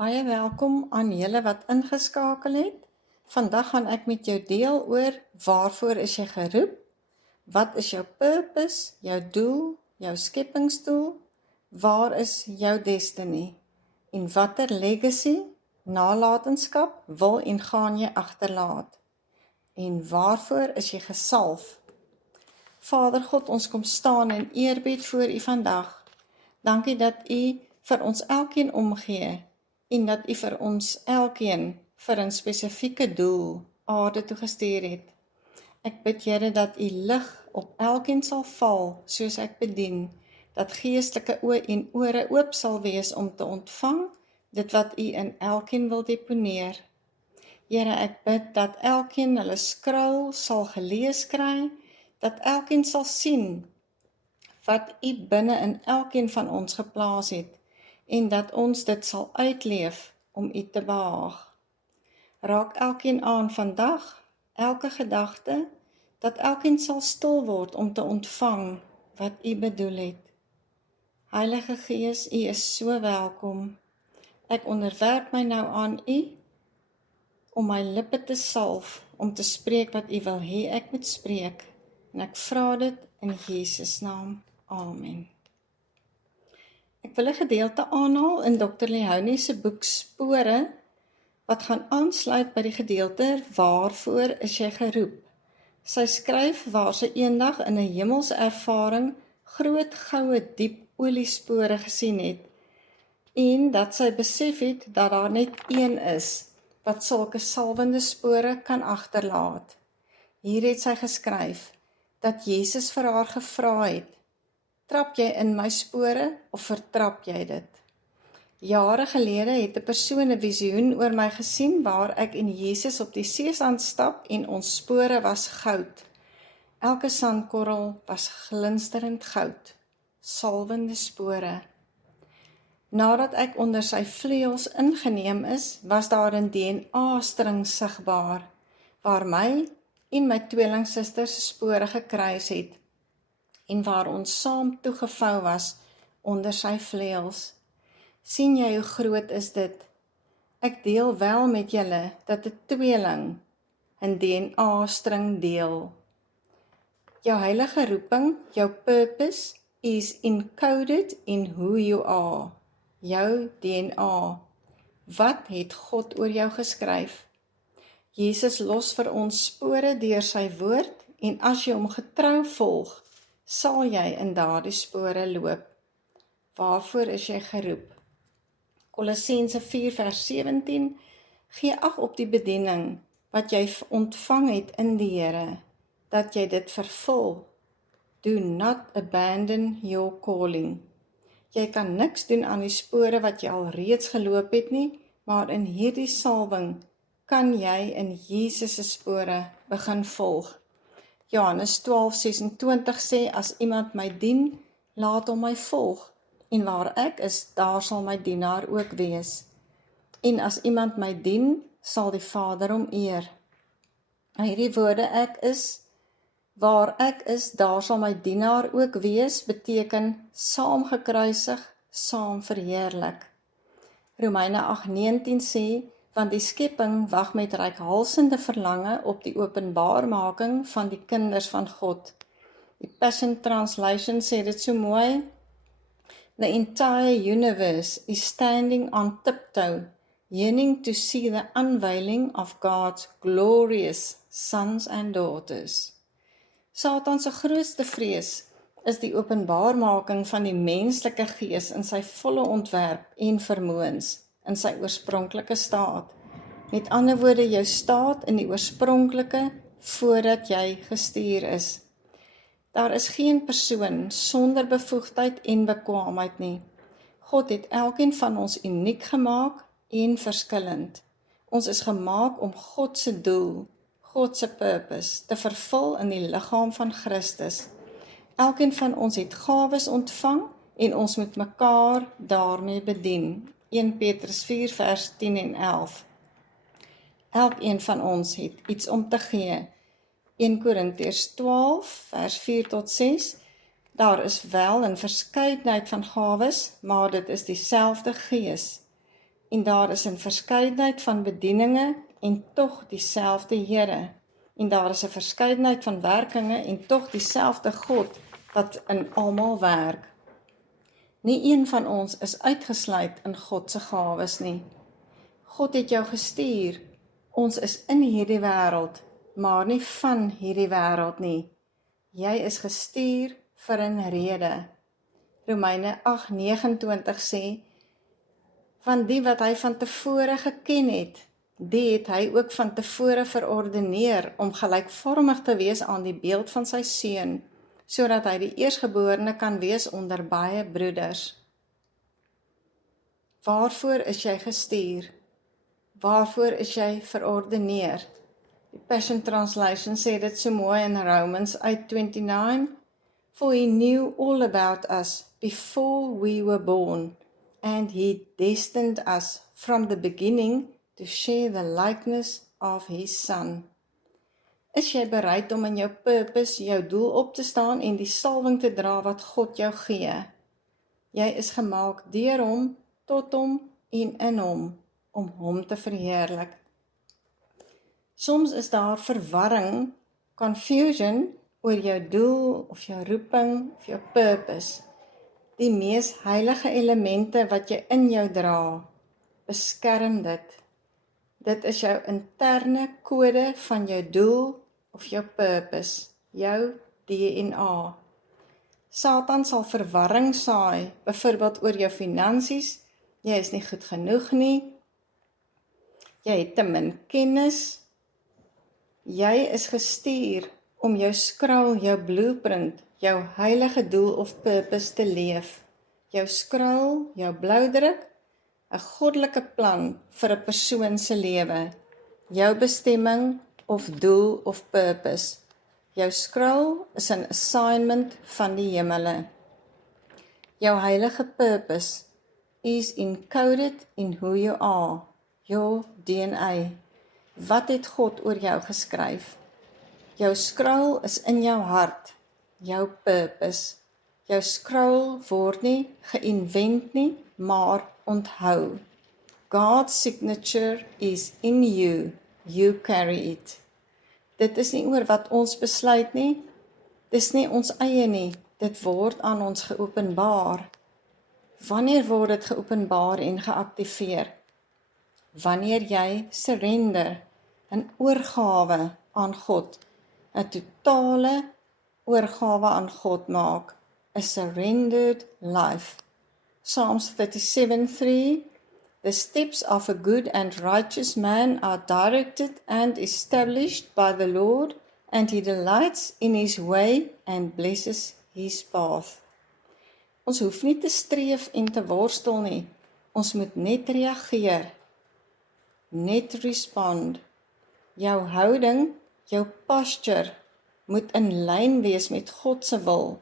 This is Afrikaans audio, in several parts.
Baie welkom aan julle wat ingeskakel het. Vandag gaan ek met jou deel oor waarvoor is jy geroep? Wat is jou purpose, jou doel, jou skepingsdoel? Waar is jou destiny? En watter legacy, nalatenskap wil en gaan jy agterlaat? En waarvoor is jy gesalf? Vader God, ons kom staan in eerbied voor U vandag. Dankie dat U vir ons elkeen omgee en dat U vir ons elkeen vir 'n spesifieke doel aarde toe gestuur het. Ek bid Here dat U lig op elkeen sal val soos ek bedien, dat geestelike oë en ore oop sal wees om te ontvang dit wat U in elkeen wil deponeer. Here, ek bid dat elkeen hulle skrul sal gelees kry, dat elkeen sal sien wat U binne in elkeen van ons geplaas het en dat ons dit sal uitleef om U te behaag. Raak elkeen aan vandag, elke gedagte, dat elkeen sal stil word om te ontvang wat U bedoel het. Heilige Gees, U is so welkom. Ek onderwerp my nou aan U, om my lippe te salf, om te spreek wat U wil hê ek moet spreek. En ek vra dit in Jesus naam. Amen. Ek wil 'n gedeelte aanhaal in Dr. Lehouni se boek Spore, wat gaan aansluit by die gedeelte waarvoor is jy geroep. Sy skryf waar sy eendag in 'n hemelse ervaring groot goue diep oliespore gesien het en dat sy besef het dat daar net een is wat sulke salwende spore kan agterlaat. Hier het sy geskryf dat Jesus vir haar gevra het: "Trap jy in my spore of vertrap jy dit?" Jare gelede het 'n persoon 'n visioen oor my gesien waar ek en Jesus op die seesand stap en ons spore was goud. Elke sandkorrel was glinsterend goud, salwende spore. Nadat ek onder sy vleuels ingeneem is, was daar 'n DNA-string sigbaar, waar my en my tweelingsusters se spore gekruis het, en waar ons saam toegevou was onder sy vleuels. Sien jy hoe groot is dit? Ek deel wel met julle dat 'n tweeling 'n DNA-string deel. Jou heilige roeping, jou purpose, is encoded in who you are. Jou DNA. Wat het God oor jou geskryf? Jesus los vir ons spore deur sy woord, en as jy hom getrou volg, sal jy in daardie spore loop. Waarvoor is jy geroep? Kolossense 4 vers 17, gee ag op die bediening wat jy ontvang het in die Here, dat jy dit vervul. Do not abandon your calling. Jy kan niks doen aan die spore wat jy al reeds geloop het nie, maar in hierdie salwing kan jy in Jesus se spore begin volg. Johannes 12:26 sê, as iemand my dien, laat hom my volg, en waar ek is, daar sal my dienaar ook wees. En as iemand my dien, sal die Vader hom eer. Hierdie woorde waar ek is, daar sal my dienaar ook wees, beteken saam gekruisig, saam verheerlik. Romeine 8:19 sê, want die skepping wag met reikhalsende verlange op die openbaarmaking van die kinders van God. Die Passion Translation sê dit so mooi: The entire universe is standing on tiptoe, yearning to see the unveiling of God's glorious sons and daughters. Satan se grootste vrees is die openbaarmaking van die menslike gees in sy volle ontwerp en vermoëns, in sy oorspronklike staat. Met ander woorde, jou staat in die oorspronklike voordat jy gestuur is. Daar is geen persoon sonder bevoegdheid en bekwaamheid nie. God het elkeen van ons uniek gemaak en verskillend. Ons is gemaak om God se doel, God se purpose, te vervul in die liggaam van Christus. Elkeen van ons het gawes ontvang en ons moet mekaar daarmee bedien. 1 Petrus 4 vers 10 en 11. Elkeen van ons het iets om te gee. 1 Korintiërs 12 vers 4 tot 6. Daar is wel 'n verskeidenheid van gawes, maar dit is dieselfde Gees. en daar is 'n verskeidenheid van bedieninge en tog dieselfde Here. En daar is 'n verskeidenheid van werkinge en tog dieselfde God wat in almal werk. Nie een van ons is uitgesluit in God se gawes nie. God het jou gestuur. Ons is in hierdie wêreld, maar nie van hierdie wêreld nie. Jy is gestuur vir 'n rede. Romeine 8:29 sê, van die wat hy van tevore geken het, die het hy ook van tevore verordeneer om gelykvormig te wees aan die beeld van sy seun, sodat hy die eersgeborene kan wees onder baie broeders. Waarvoor is jy gestuur? Waarvoor is jy verordeneer? Die Passion Translation sê dit so mooi in Romans 8:29, for he knew all about us before we were born, and he destined us from the beginning to share the likeness of his son. Is jy bereid om in jou purpose, jou doel op te staan en die salwing te dra wat God jou gee? Jy is gemaak deur hom, tot hom en in hom, om hom te verheerlik. Soms is daar verwarring, confusion oor jou doel of jou roeping of jou purpose. Die mees heilige elemente wat jy in jou dra, beskerm dit. Dit is jou interne kode van jou doel of jou purpose, jou DNA. Satan sal verwarring saai, byvoorbeeld oor jou finansies, jy is nie goed genoeg nie, jy het te min kennis, jy is gestuur om jou skraal, jou blueprint, jou heilige doel of purpose te leef. Jou skraal, jou bloudruk, 'n goddelike plan vir 'n persoon se lewe. Jou bestemming of doel of purpose. Jou skraal is 'n assignment van die hemele. Jou heilige purpose is encoded in who you are, your DNA. Wat het God oor jou geskryf? Jou skraal is in jou hart, jou purpose. Jou skraal word nie geïnvent nie, maar onthou. God's signature is in you, you carry it. Dit is nie oor wat ons besluit nie, dis nie ons eie nie, dit word aan ons geopenbaar. Wanneer word dit geopenbaar en geaktiveer? Wanneer jy surrender, 'n oorgawe aan God, 'n totale oorgawe aan God maak, a surrendered life. Psalms 37:3, the steps of a good and righteous man are directed and established by the Lord, and he delights in his way and blesses his path. Ons hoef nie te streef en te worstel nie, ons moet net reageer, net respond. Jou houding, jou posture, moet in lyn wees met God se wil,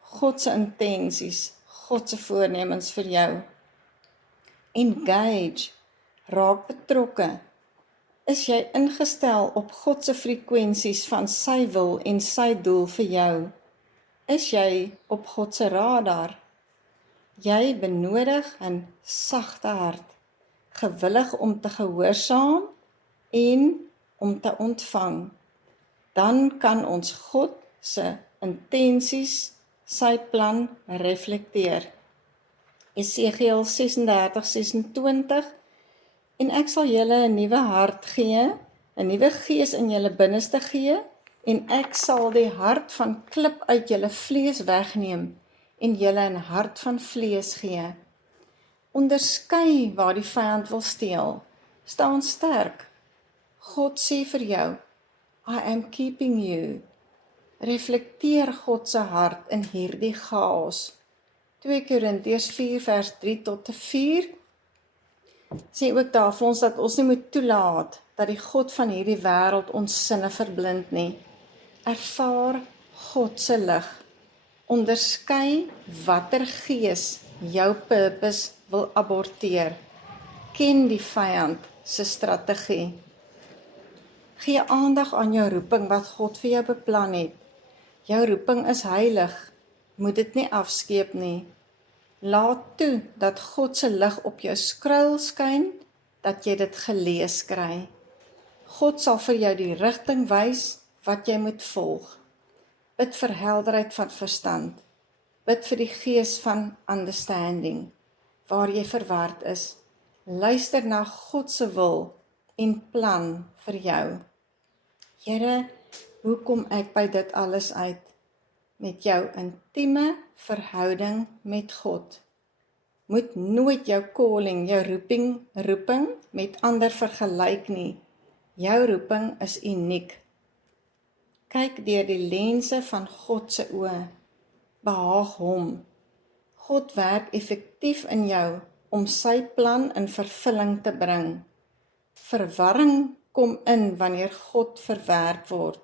God se intensies, God se voornemens vir jou. Engage, raak betrokke. Is jy ingestel op God se frekwensies van sy wil en sy doel vir jou? Is jy op God se radar? Jy benodig 'n sagte hart, gewillig om te gehoorsaam en om te ontvang. Dan kan ons God se intensies, sy plan reflekteer. Esegiel 36:26, en ek sal julle 'n nuwe hart gee, 'n nuwe gees in julle binneste gee, en ek sal die hart van klip uit julle vlees wegneem, en julle 'n hart van vlees gee. Onderskei waar die vyand wil steel, staan sterk. God sê vir jou, I am keeping you. Reflekteer God se hart in hierdie chaos. 2 Korintiërs 4:3-4 sê ook daar vir ons dat ons nie moet toelaat dat die God van hierdie wêreld ons sinne verblind nie. Ervaar God se lig. Onderskei watter gees jou purpose wil aborteer. Ken die vyand se strategie. Gee aandag aan jou roeping wat God vir jou beplan het. Jou roeping is heilig, moet dit nie afskeep nie. Laat toe dat God se lig op jou skruil skyn, dat jy dit gelees kry. God sal vir jou die rigting wys wat jy moet volg. Bid vir helderheid van verstand. Bid vir die gees van understanding, waar jy verward is. Luister na God se wil en plan vir jou. Here, hoe kom ek by dit alles uit? Met jou intieme verhouding met God. Moet nooit jou calling, jou roeping met ander vergelyk nie. Jou roeping is uniek. Kyk deur die lense van God se oë. Behaag hom. God werk effektief in jou om sy plan in vervulling te bring. Verwarring kom in wanneer God verwerp word.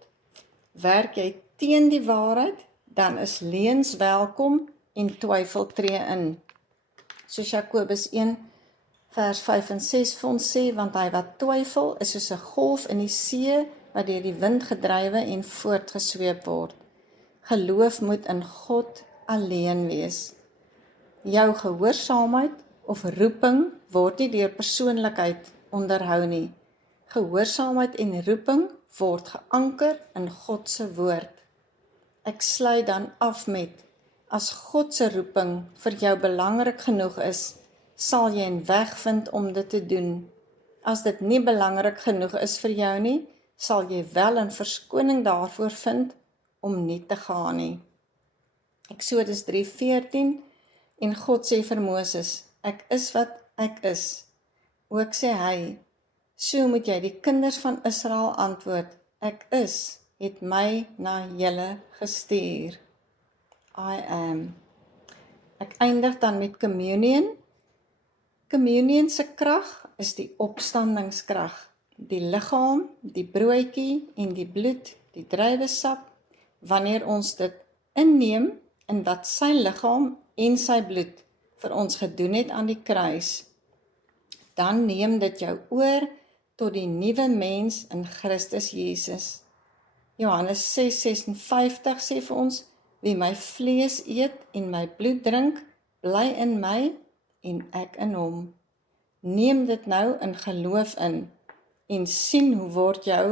Werk jy teen die waarheid, dan is leuns welkom en twyfel tree in. Soos Jakobus 1 vers 5 en 6 vir ons sê, want hy wat twyfel is soos 'n golf in die see wat deur die wind gedrywe en voortgesweep word. Geloof moet in God alleen wees. Jou gehoorsaamheid of roeping word nie deur persoonlikheid onderhou nie. Gehoorsaamheid en roeping word geanker in God se woord. Ek sluit dan af met, as God se roeping vir jou belangrik genoeg is, sal jy 'n weg vind om dit te doen. As dit nie belangrik genoeg is vir jou nie, sal jy wel 'n verskoning daarvoor vind om nie te gaan nie. Eksodus 3:14 en God sê vir Moses, ek is wat ek is. Ook sê hy, so moet jy die kinders van Israel antwoord, ek is, het my na julle gestuur. I am. Ek eindig dan met communion. Communion se krag is die opstandingskrag. Die liggaam, die broodjie en die bloed, die druiwesap, wanneer ons dit inneem in wat sy liggaam en sy bloed vir ons gedoen het aan die kruis, dan neem dit jou oor tot die nuwe mens in Christus Jesus. Johannes 6:56 sê vir ons, wie my vlees eet en my bloed drink, bly in my en ek in hom. Neem dit nou in geloof in en sien hoe word jou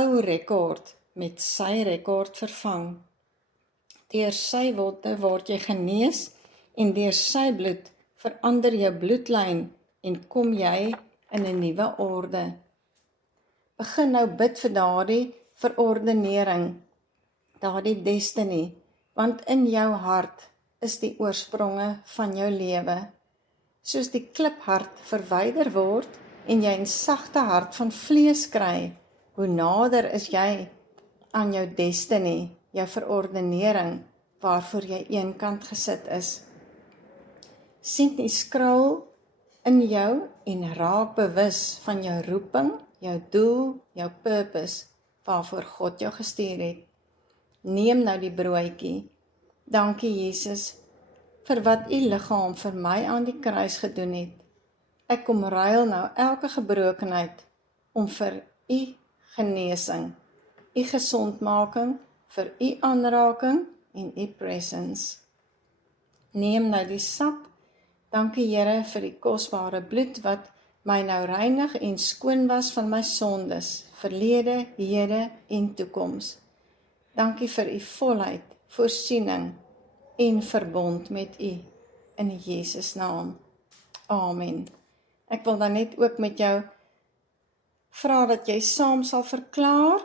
ou rekord met sy rekord vervang. Deur sy woorde word jy genees en deur sy bloed verander jou bloedlyn en kom jy in 'n nuwe orde. Begin nou bid vir daardie verordenering, daardie destiny, want in jou hart is die oorspronge van jou lewe. Soos die kliphart verwyder word en jy 'n sagte hart van vlees kry, hoe nader is jy aan jou destiny, jou verordenering, waarvoor jy eenkant gesit is. Sien die skruil in jou en raak bewus van jou roeping, jou doel, jou purpose, waarvoor God jou gestuur het. Neem nou die broodjie. Dankie Jesus, vir wat u liggaam vir my aan die kruis gedoen het. Ek kom ruil nou elke gebrokenheid om vir u genesing, u gesondmaking, vir u aanraking en u presence. Neem nou die sap. Dankie Here vir die kosbare bloed wat my nou reinig en skoon was van my sondes, verlede, hede en toekoms. Dankie vir u volheid, voorsiening en verbond met u, in Jesus naam. Amen. Ek wil dan net ook met jou vra dat jy saam sal verklaar.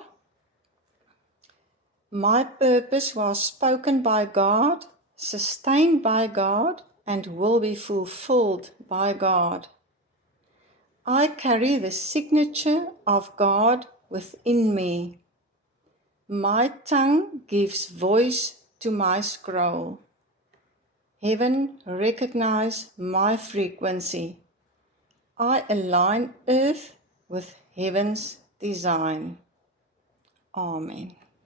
My purpose was spoken by God, sustained by God, and will be fulfilled by God. I carry the signature of God within me. My tongue gives voice to my scroll. Heaven recognize my frequency. I align earth with heaven's design. Amen.